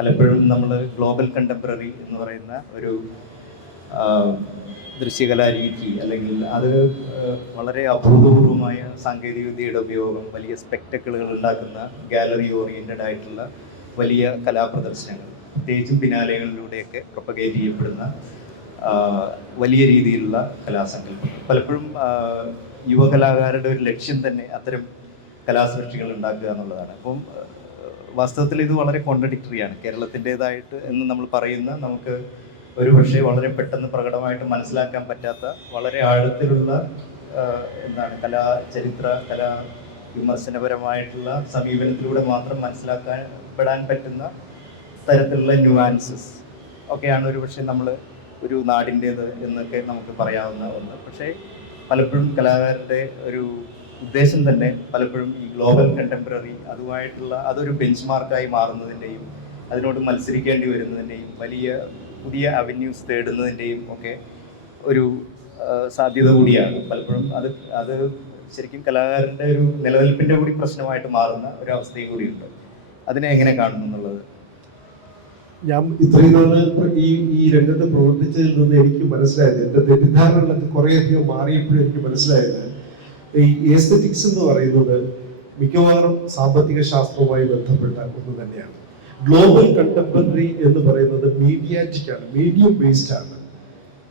പലപ്പോഴും നമ്മൾ global contemporary എന്ന് പറയുന്ന ഒരു ദൃശ്യകലാ രീതി അല്ലെങ്കിൽ അത് വളരെ അഭൂതപൂർവമായ സാങ്കേതികവിദ്യയുടെ ഉപയോഗം വലിയ സ്പെക്ടക്കിളുകൾ ഉണ്ടാക്കുന്ന ഗാലറി ഓറിയന്റഡ് ആയിട്ടുള്ള വലിയ കലാപ്രദർശനങ്ങൾ പ്രത്യേകിച്ചും ബിനാലകളിലൂടെയൊക്കെ പ്രൊപ്പഗേറ്റ് ചെയ്യപ്പെടുന്ന വലിയ രീതിയിലുള്ള കലാസങ്കല്പം പലപ്പോഴും യുവ യുവകലാകാരുടെ ഒരു ലക്ഷ്യം തന്നെ അത്തരം കലാസൃഷ്ടികൾ ഉണ്ടാക്കുക എന്നുള്ളതാണ്. അപ്പം വാസ്തവത്തിൽ ഇത് വളരെ കോൺട്രഡിക്ടറിയാണ് കേരളത്തിന്റെതായിട്ട് എന്ന് നമ്മൾ പറയുന്ന നമുക്ക് ഒരു പക്ഷേ വളരെ പെട്ടെന്ന് പ്രകടമായിട്ട് മനസ്സിലാക്കാൻ പറ്റാത്ത വളരെ ആഴത്തിലുള്ള എന്താണ് കലാ ചരിത്ര കലാ വിമർശനപരമായിട്ടുള്ള സമീപനത്തിലൂടെ മാത്രം മനസ്സിലാക്കാൻ പെടാൻ പറ്റുന്ന തരത്തിലുള്ള ന്യൂവാൻസസ് ഒക്കെയാണ് ഒരു പക്ഷേ നമ്മൾ ഒരു നാടിന്റേത് എന്നൊക്കെ നമുക്ക് പറയാവുന്ന ഒന്ന്. പക്ഷേ പലപ്പോഴും കലാകാരന്റെ ഒരു ഉദ്ദേശം തന്നെ പലപ്പോഴും ഈ ഗ്ലോബൽ കണ്ടംപററി അതുമായിട്ടുള്ള അതൊരു ബെഞ്ച് മാർക്കായി മാറുന്നതിന്റെയും അതിനോട് മത്സരിക്കേണ്ടി വരുന്നതിന്റെയും വലിയ പുതിയ അവന്യൂസ് തേടുന്നതിന്റെയും ഒക്കെ ഒരു സാധ്യത കൂടിയാണ്. പലപ്പോഴും അത് അത് ശരിക്കും കലാകാരന്റെ ഒരു നിലനിൽപ്പിന്റെ കൂടി പ്രശ്നമായിട്ട് മാറുന്ന ഒരു അവസ്ഥയും കൂടിയുണ്ട്. അതിനെ എങ്ങനെ കാണുന്നു എന്നുള്ളത്? ഞാൻ ഇത്രയും നാൾ ഈ ഈ രംഗത്ത് പ്രവർത്തിച്ചതിൽ നിന്ന് എനിക്ക് മനസ്സിലായത് എന്റെ തെറ്റിദ്ധാരണകളൊക്കെ കുറേയധികം മാറിയപ്പോഴും എനിക്ക് മനസ്സിലായത് ഈ ഏസ്തറ്റിക്സ് എന്ന് പറയുന്നത് മിക്കവാറും സാമ്പത്തിക ശാസ്ത്രവുമായി ബന്ധപ്പെട്ട ഒന്ന് തന്നെയാണ്. ഗ്ലോബൽ കണ്ടംപററി എന്ന് പറയുന്നത് മീഡിയാറ്റിക് ആണ് മീഡിയം ബേസ്ഡ് ആണ്.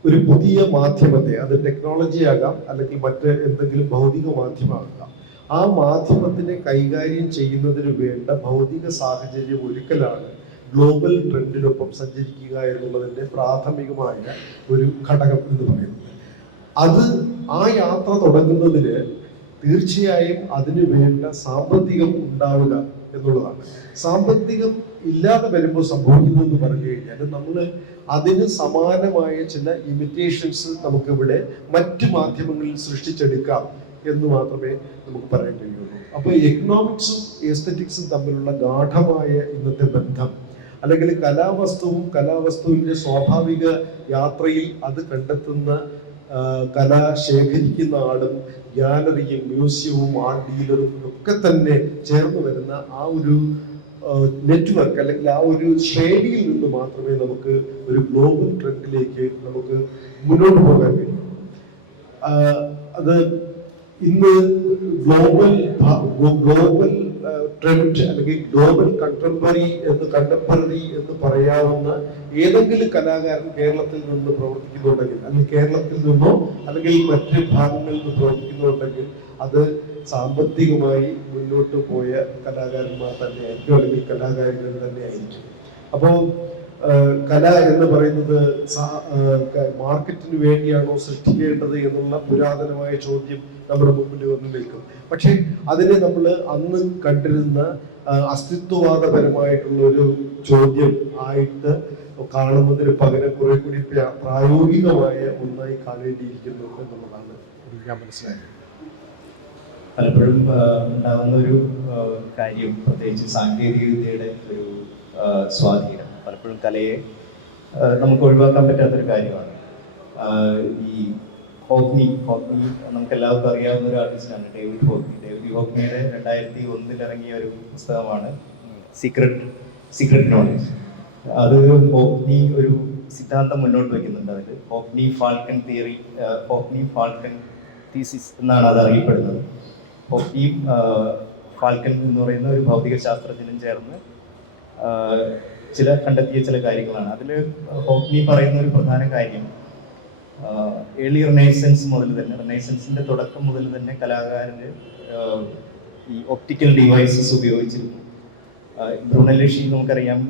ഒരു പുതിയ മാധ്യമത്തെ അത് ടെക്നോളജി ആകാം അല്ലെങ്കിൽ മറ്റ് എന്തെങ്കിലും ഭൗതിക മാധ്യമമാകാം ആ മാധ്യമത്തിനെ കൈകാര്യം ചെയ്യുന്നതിന് വേണ്ട ഭൗതിക സാഹചര്യം ഒരുക്കലാണ് ഗ്ലോബൽ ട്രെൻഡിനൊപ്പം സഞ്ചരിക്കുക എന്നുള്ളതിന്റെ പ്രാഥമികമായ ഒരു ഘടകം എന്ന് പറയുന്നത്. അത് ആ യാത്ര തുടങ്ങുന്നതിന് തീർച്ചയായും അതിന് വേണ്ട സാമ്പത്തികം ഉണ്ടാവില്ല എന്നുള്ളതാണ്. സാമ്പത്തികം ഇല്ലാതെ വരുമ്പോൾ സംഭവിക്കുന്നു എന്ന് പറഞ്ഞു കഴിഞ്ഞാൽ നമ്മൾ അതിന് സമാനമായ ചില ഇമിറ്റേഷൻസ് നമുക്കിവിടെ മറ്റ് മാധ്യമങ്ങളിൽ സൃഷ്ടിച്ചെടുക്കാം എന്ന് മാത്രമേ നമുക്ക് പറയാൻ കഴിയുള്ളൂ. അപ്പോൾ എക്കണോമിക്സും എസ്തറ്റിക്സും തമ്മിലുള്ള ഗാഠമായ ഇന്നത്തെ ബന്ധം അല്ലെങ്കിൽ കലാവസ്തുവും കലാവസ്തുവിന്റെ സ്വാഭാവിക യാത്രയിൽ അത് കണ്ടെത്തുന്ന കല ശേഖരിക്കുന്ന ആളും ഗാലറിയും മ്യൂസിയവും ആർട്ട് ഡീലറും ഒക്കെ തന്നെ ചേർന്ന് വരുന്ന ആ ഒരു നെറ്റ്വർക്ക് അല്ലെങ്കിൽ ആ ഒരു ശ്രേണിയിൽ നിന്ന് മാത്രമേ നമുക്ക് ഒരു ഗ്ലോബൽ ട്രെൻഡിലേക്ക് നമുക്ക് മുന്നോട്ട് പോകാൻ കഴിയൂ. അത് ഇന്ന് ഗ്ലോബൽ ഗ്ലോബൽ ട്രെൻഡ് അല്ലെങ്കിൽ ഗ്ലോബൽ കണ്ടംപററി എന്ന് കണ്ടംപററി എന്ന് പറയാവുന്ന ഏതെങ്കിലും കലാകാരൻ കേരളത്തിൽ നിന്ന് പ്രവർത്തിക്കുന്നുണ്ടെങ്കിൽ അല്ലെങ്കിൽ കേരളത്തിൽ നിന്നോ അല്ലെങ്കിൽ മറ്റ് ഭാഗങ്ങളിൽ നിന്ന് പ്രവർത്തിക്കുന്നുണ്ടെങ്കിൽ അത് സാമ്പത്തികമായി മുന്നോട്ട് പോയ കലാകാരന്മാർ തന്നെയായിരിക്കും അല്ലെങ്കിൽ കലാകാരികൾ തന്നെയായിരിക്കും. അപ്പോൾ കല എന്ന് പറയുന്നത് മാർക്കറ്റിന് വേണ്ടിയാണോ സൃഷ്ടിക്കേണ്ടത് എന്നുള്ള പുരാതനമായ ചോദ്യം നമ്മുടെ മുമ്പിൽ വന്ന് നിൽക്കും. പക്ഷെ അതിനെ നമ്മൾ അന്ന് കണ്ടിരുന്ന അസ്തിത്വവാദപരമായിട്ടുള്ള ഒരു ചോദ്യം ആയിട്ട് കാണുന്നതിന് പകരം കുറെ കൂടി പ്രായോഗികമായ ഒന്നായി കാണേണ്ടിയിരിക്കുന്നു എന്നുള്ളതാണ് ഞാൻ മനസ്സിലായത്. പലപ്പോഴും ഉണ്ടാകുന്ന ഒരു കാര്യം പ്രത്യേകിച്ച് സാങ്കേതിക വിദ്യയുടെ ഒരു സ്വാധീനം. പലപ്പോഴും കലയെ നമുക്ക് ഒഴിവാക്കാൻ പറ്റാത്തൊരു കാര്യമാണ്. ഈ ഹോഗ്നി ഹോഗ്നി നമുക്ക് എല്ലാവർക്കും അറിയാവുന്ന ഒരു ആർട്ടിസ്റ്റാണ് ഡേവിഡ് ഹോഗ്നി. ഡേവിഡ് ഹോഗ്നിയുടെ രണ്ടായിരത്തി ഒന്നിൽ ഇറങ്ങിയ ഒരു പുസ്തകമാണ് സീക്രട്ട് സീക്രട്ട് നോളജ് അത് ഹോഗ്നി ഒരു സിദ്ധാന്തം മുന്നോട്ട് വയ്ക്കുന്നുണ്ട് അതിൽ Hogni Falcon theory Hogni Falcon thesis എന്നാണ് അത് അറിയപ്പെടുന്നത്. ഹോഗ്നിയും ഫാൽക്കൻ എന്ന് പറയുന്ന ഒരു ഭൗതിക ശാസ്ത്രജ്ഞനും ചേർന്ന് ചില കണ്ടെത്തിയ ചില കാര്യങ്ങളാണ്. അതിൽ ഹോക്നി പറയുന്ന ഒരു പ്രധാന കാര്യം ഏർലി റിനൈസൻസ് മുതൽ തന്നെ റിനൈസൻസിന്റെ തുടക്കം മുതൽ തന്നെ കലാകാരന് ഈ ഒപ്റ്റിക്കൽ ഡിവൈസസ് ഉപയോഗിച്ചിരുന്നു ഭ്രൂണലക്ഷി നമുക്കറിയാം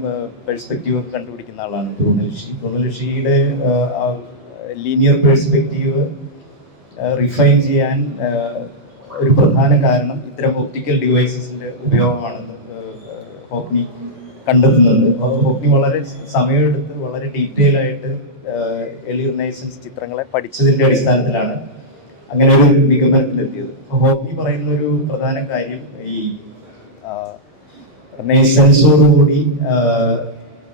പെർസ്പെക്റ്റീവ് ഒക്കെ കണ്ടുപിടിക്കുന്ന ആളാണ് ബ്രൂണലഷി ബ്രൂണലഷിയുടെ ലീനിയർ പെർസ്പെക്റ്റീവ് റിഫൈൻ ചെയ്യാൻ ഒരു പ്രധാന കാരണം ഇത്തരം ഒപ്റ്റിക്കൽ ഡിവൈസസിന്റെ ഉപയോഗമാണെന്ന് ആ, ഹോക്നി കണ്ടെത്തുന്നത് ഹോക്നി വളരെ സമയമെടുത്ത് വളരെ ഡീറ്റെയിൽ ആയിട്ട് എലി റിനൈസൻസ് ചിത്രങ്ങളെ പഠിച്ചതിന്റെ അടിസ്ഥാനത്തിലാണ് അങ്ങനെ ഒരു നിഗമനത്തിലെത്തിയത്. ഹോക്കി പറയുന്ന ഒരു പ്രധാന കാര്യം ഈ റിനൈസൻസോടുകൂടി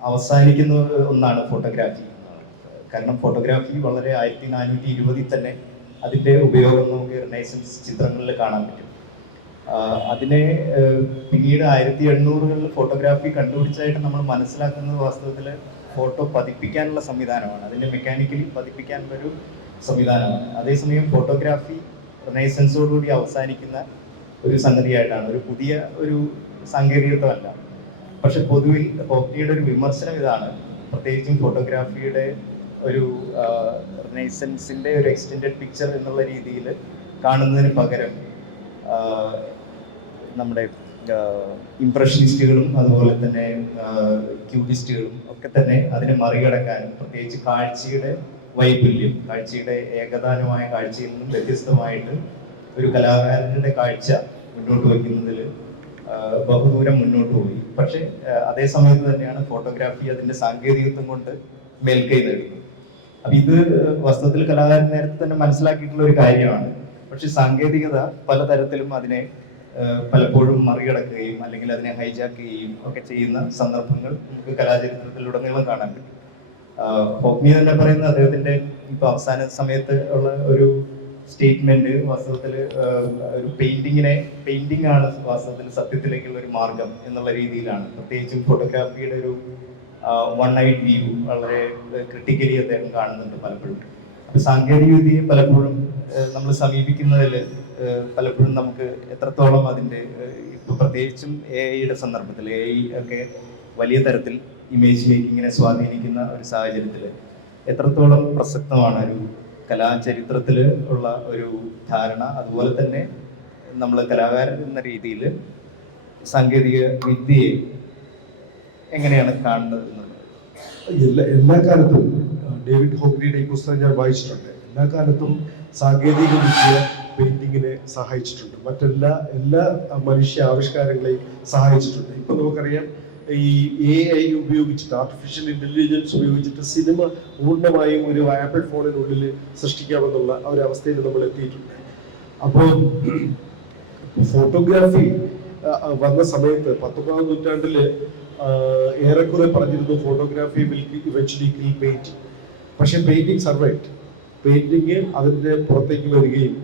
അവസാനിക്കുന്ന ഒന്നാണ് ഫോട്ടോഗ്രാഫി. കാരണം ഫോട്ടോഗ്രാഫി വളരെ ആയിരത്തി നാനൂറ്റി ഇരുപതിൽ തന്നെ അതിന്റെ ഉപയോഗം നമുക്ക് റിനൈസൻസ് ചിത്രങ്ങളിൽ കാണാൻ പറ്റും. അതിനെ പിന്നീട് ആയിരത്തി എണ്ണൂറുകളിൽ ഫോട്ടോഗ്രാഫി കണ്ടുപിടിച്ചായിട്ട് നമ്മൾ മനസ്സിലാക്കുന്നത് വാസ്തവത്തിൽ ഫോട്ടോ പതിപ്പിക്കാനുള്ള സംവിധാനമാണ്. അതിന്റെ മെക്കാനിക്കലി പതിപ്പിക്കാനുള്ള ഒരു സംവിധാനമാണ്. അതേസമയം ഫോട്ടോഗ്രാഫി റിനൈസൻസോടുകൂടി അവസാനിക്കുന്ന ഒരു സംഗതിയായിട്ടാണ്. ഒരു പുതിയ ഒരു സാങ്കേതികത്വമല്ല. പക്ഷെ പൊതുവിൽ ഹോക്കിയുടെ ഒരു വിമർശനം ഇതാണ്. പ്രത്യേകിച്ചും ഫോട്ടോഗ്രാഫിയുടെ ഒരു റിനൈസൻസിന്റെ ഒരു എക്സ്റ്റെൻഡഡ് പിക്ചർ എന്നുള്ള രീതിയിൽ കാണുന്നതിന് പകരം നമ്മുടെ ഇംപ്രഷനിസ്റ്റുകളും അതുപോലെ തന്നെ ക്യൂബിസ്റ്റുകളും ഒക്കെ തന്നെ അതിനെ മറികടക്കാനും പ്രത്യേകിച്ച് കാഴ്ചയുടെ വൈപുല്യം കാഴ്ചയുടെ ഏകദാനമായ കാഴ്ചയിൽ നിന്നും വ്യത്യസ്തമായിട്ട് ഒരു കലാകാരന്റെ കാഴ്ച മുന്നോട്ട് വയ്ക്കുന്നതിൽ ബഹുദൂരം മുന്നോട്ട് പോയി. പക്ഷെ അതേ സമയത്ത് തന്നെയാണ് ഫോട്ടോഗ്രാഫി അതിന്റെ സാങ്കേതികത്വം കൊണ്ട് മേൽക്കൈ നേടുന്നത്. അപ്പൊ ഇത് വസ്തുത്തിൽ കലാകാരൻ നേരത്തെ തന്നെ മനസ്സിലാക്കിയിട്ടുള്ള ഒരു കാര്യമാണ്. പക്ഷെ സാങ്കേതികത പലതരത്തിലും അതിനെ പലപ്പോഴും മറികടക്കുകയും അല്ലെങ്കിൽ അതിനെ ഹൈജാക്ക് ചെയ്യുകയും ഒക്കെ ചെയ്യുന്ന സന്ദർഭങ്ങൾ നമുക്ക് കലാചരിത്രത്തിലുടനീളം കാണാൻ പറ്റും. ഹോക്മി തന്നെ പറയുന്ന അദ്ദേഹത്തിന്റെ ഇപ്പൊ അവസാന സമയത്ത് ഉള്ള ഒരു സ്റ്റേറ്റ്മെന്റ് വാസ്തവത്തിൽ ഒരു പെയിന്റിങ്ങിനെ പെയിന്റിംഗ് ആണ് വാസ്തവത്തിൽ സത്യത്തിലേക്കുള്ള ഒരു മാർഗം എന്നുള്ള രീതിയിലാണ്. പ്രത്യേകിച്ചും ഫോട്ടോഗ്രാഫിയുടെ ഒരു വൺ നൈറ്റ് വ്യൂ വളരെ ക്രിട്ടിക്കലി അദ്ദേഹം കാണുന്നുണ്ട് പലപ്പോഴും. സാങ്കേതിക വിദ്യയെ പലപ്പോഴും നമ്മൾ സമീപിക്കുന്നതിൽ പലപ്പോഴും നമുക്ക് എത്രത്തോളം അതിന്റെ ഏഹ്, ഇപ്പൊ പ്രത്യേകിച്ചും എ ഐയുടെ സന്ദർഭത്തിൽ എ ഐ ഒക്കെ വലിയ തരത്തിൽ ഇമേജ് മേക്കിങ്ങിനെ സ്വാധീനിക്കുന്ന ഒരു സാഹചര്യത്തിൽ എത്രത്തോളം പ്രസക്തമാണ് ഒരു കലാചരിത്രത്തിൽ ഉള്ള ഒരു ധാരണ അതുപോലെ തന്നെ നമ്മൾ കലാകാരൻ എന്ന രീതിയിൽ സാങ്കേതിക വിദ്യയെ എങ്ങനെയാണ് കാണുന്നത്? എല്ലാ എല്ലാ കാലത്തും ഡേവിഡ് ഹോഗ്രിയുടെ ഈ പുസ്തകം ഞാൻ വായിച്ചിട്ടുണ്ട്. എല്ലാ കാലത്തും സാങ്കേതിക വിദ്യ പെയിന്റിങ്ങിനെ സഹായിച്ചിട്ടുണ്ട്. മറ്റെല്ലാ എല്ലാ മനുഷ്യ ആവിഷ്കാരങ്ങളെയും സഹായിച്ചിട്ടുണ്ട്. ഇപ്പൊ നമുക്കറിയാം ഈ എ ഐ ഉപയോഗിച്ചിട്ട് ആർട്ടിഫിഷ്യൽ ഇന്റലിജൻസ് ഉപയോഗിച്ചിട്ട് സിനിമ പൂർണമായും ഒരു ആപ്പിൾ ഫോണിനുള്ളിൽ സൃഷ്ടിക്കാമെന്നുള്ള ഒരു അവസ്ഥയിൽ നമ്മൾ എത്തിയിട്ടുണ്ട്. അപ്പോൾ ഫോട്ടോഗ്രാഫി വന്ന സമയത്ത് പത്തൊമ്പതാം നൂറ്റാണ്ടിൽ ഏറെക്കുറെ പറഞ്ഞിരുന്നു photography will eventually kill painting പക്ഷെ പെയിന്റിങ് സർവൈറ്റ് പെയിന്റിങ് അതിന്റെ പുറത്തേക്ക് വരികയും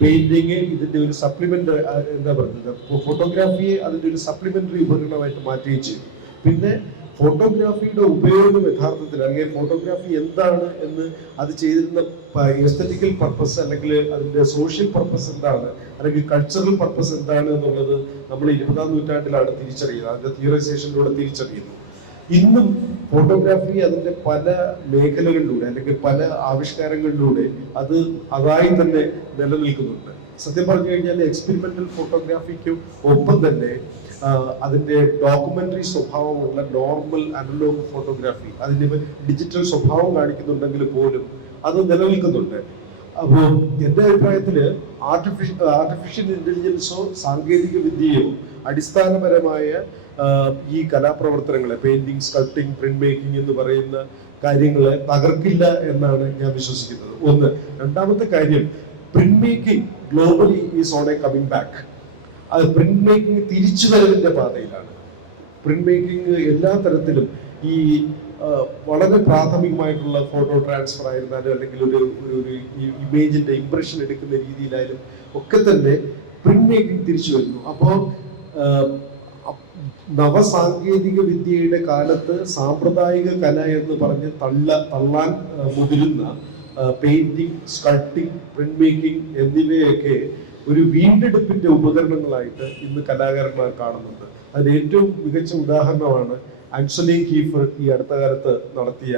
പെയിന്റിങ് ഇതിന്റെ ഒരു സപ്ലിമെന്റ് എന്താ പറയുന്നത് ഫോട്ടോഗ്രാഫിയെ അതിന്റെ ഒരു സപ്ലിമെന്ററി ഉപകരണമായിട്ട് മാറ്റുകയും പിന്നെ ഫോട്ടോഗ്രാഫിയുടെ ഉപയോഗം യഥാർത്ഥത്തിൽ അല്ലെങ്കിൽ ഫോട്ടോഗ്രാഫി എന്താണ് എന്ന് അത് ചെയ്തിരുന്ന എസ്തറ്റിക്കൽ പർപ്പസ് അല്ലെങ്കിൽ അതിന്റെ സോഷ്യൽ പർപ്പസ് എന്താണ് അല്ലെങ്കിൽ കൾച്ചറൽ പർപ്പസ് എന്താണ് എന്നുള്ളത് നമ്മൾ ഇരുപതാം നൂറ്റാണ്ടിലാണ് തിരിച്ചറിയുന്നത്. അതിന്റെ തിയറൈസേഷനിലൂടെ തിരിച്ചറിയുന്നു. ഇന്നും ഫോട്ടോഗ്രാഫി അതിന്റെ പല മേഖലകളിലൂടെ അല്ലെങ്കിൽ പല ആവിഷ്കാരങ്ങളിലൂടെ അത് അതായി തന്നെ നിലനിൽക്കുന്നുണ്ട്. സത്യം പറഞ്ഞു കഴിഞ്ഞാൽ എക്സ്പെരിമെന്റൽ ഫോട്ടോഗ്രാഫിക്ക് ഒപ്പം തന്നെ അതിന്റെ ഡോക്യുമെന്ററി സ്വഭാവമുള്ള നോർമൽ അനലോഗ് ഫോട്ടോഗ്രാഫി അതിന്റെ ഡിജിറ്റൽ സ്വഭാവം കാണിക്കുന്നുണ്ടെങ്കിൽ പോലും അത് നിലനിൽക്കുന്നുണ്ട്. അപ്പോൾ എന്റെ അഭിപ്രായത്തിൽ ആർട്ടിഫിഷ്യൽ ആർട്ടിഫിഷ്യൽ ഇന്റലിജൻസോ സാങ്കേതിക വിദ്യയോ അടിസ്ഥാനപരമായ ഈ കലാപ്രവർത്തനങ്ങളെ പെയിന്റിങ് സ്കൾപ്റ്റിംഗ് പ്രിന്റ് മേക്കിംഗ് എന്ന് പറയുന്ന കാര്യങ്ങളെ തകർക്കില്ല എന്നാണ് ഞാൻ വിശ്വസിക്കുന്നത്. ഒന്ന്. രണ്ടാമത്തെ കാര്യം print making globally is on a coming back അത് പ്രിന്റ് മേക്കിംഗ് തിരിച്ചു വരവിന്റെ പാതയിലാണ്. പ്രിന്റ് മേക്കിംഗ് എല്ലാ തരത്തിലും ഈ വളരെ പ്രാഥമികമായിട്ടുള്ള ഫോട്ടോ ട്രാൻസ്ഫർ ആയിരുന്നാലും അല്ലെങ്കിൽ ഒരു ഒരു ഇമേജിന്റെ ഇംപ്രഷൻ എടുക്കുന്ന രീതിയിലായാലും ഒക്കെ തന്നെ പ്രിന്റ് മേക്കിംഗ് തിരിച്ചു വരുന്നു. അപ്പോൾ നവസാങ്കേതിക വിദ്യയുടെ കാലത്ത് സാമ്പ്രദായിക കല എന്ന് പറഞ്ഞ് തള്ള തള്ളാൻ മുതിരുന്ന പെയിന്റിംഗ് സ്കൾട്ടിങ് പ്രിന്റ് മേക്കിംഗ് എന്നിവയൊക്കെ ഒരു വീണ്ടെടുപ്പിന്റെ ഉപകരണങ്ങളായിട്ട് ഇന്ന് കലാകാരന്മാർ കാണുന്നുണ്ട്. അതിന് ഏറ്റവും മികച്ച ഉദാഹരണമാണ് അൻസലീൻ കീഫർ ഈ അടുത്ത കാലത്ത് നടത്തിയ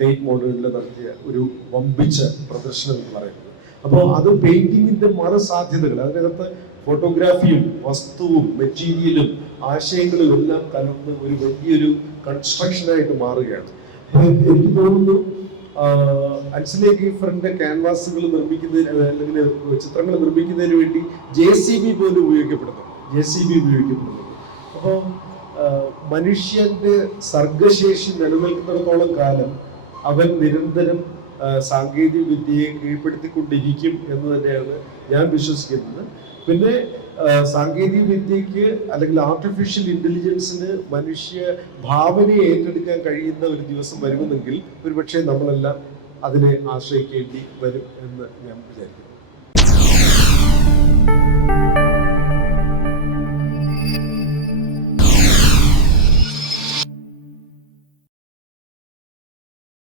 ടേറ്റ് മോഡലിൽ നടത്തിയ ഒരു വമ്പിച്ച പ്രദർശനം എന്ന് പറയുന്നത്. അപ്പോൾ അത് പെയിന്റിങ്ങിന്റെ മറസാധ്യതകൾ അതിനകത്ത് ഫോട്ടോഗ്രാഫിയും വസ്തുവും മെറ്റീരിയലും ആശയങ്ങളും എല്ലാം കലർന്ന് ഒരു വലിയൊരു കൺസ്ട്രക്ഷനായിട്ട് മാറുകയാണ്. എനിക്ക് തോന്നുന്നു അൻസലി ഫ്രണ്ട് ക്യാൻവാസുകൾ നിർമ്മിക്കുന്നതിന് അല്ലെങ്കിൽ ചിത്രങ്ങൾ നിർമ്മിക്കുന്നതിന് വേണ്ടി ജെ സി ബി പോലും ഉപയോഗിക്കപ്പെടുന്നു ജെ സി ബി ഉപയോഗിക്കപ്പെടുന്നു അപ്പോൾ മനുഷ്യന്റെ സർഗശേഷി നിലനിൽക്കുന്നിടത്തോളം കാലം അവൻ നിരന്തരം സാങ്കേതിക വിദ്യയെ കീഴ്പ്പെടുത്തിക്കൊണ്ടിരിക്കും എന്ന് തന്നെയാണ് ഞാൻ വിശ്വസിക്കുന്നത്. പിന്നെ സാങ്കേതിക വിദ്യക്ക് അല്ലെങ്കിൽ ആർട്ടിഫിഷ്യൽ ഇന്റലിജൻസിന് മനുഷ്യ ഭാവനയെ ഏറ്റെടുക്കാൻ കഴിയുന്ന ഒരു ദിവസം വരുമെന്നെങ്കിൽ ഒരുപക്ഷെ നമ്മളെല്ലാം അതിനെ ആശ്രയിക്കേണ്ടി വരും എന്ന് ഞാൻ വിചാരിക്കുന്നു.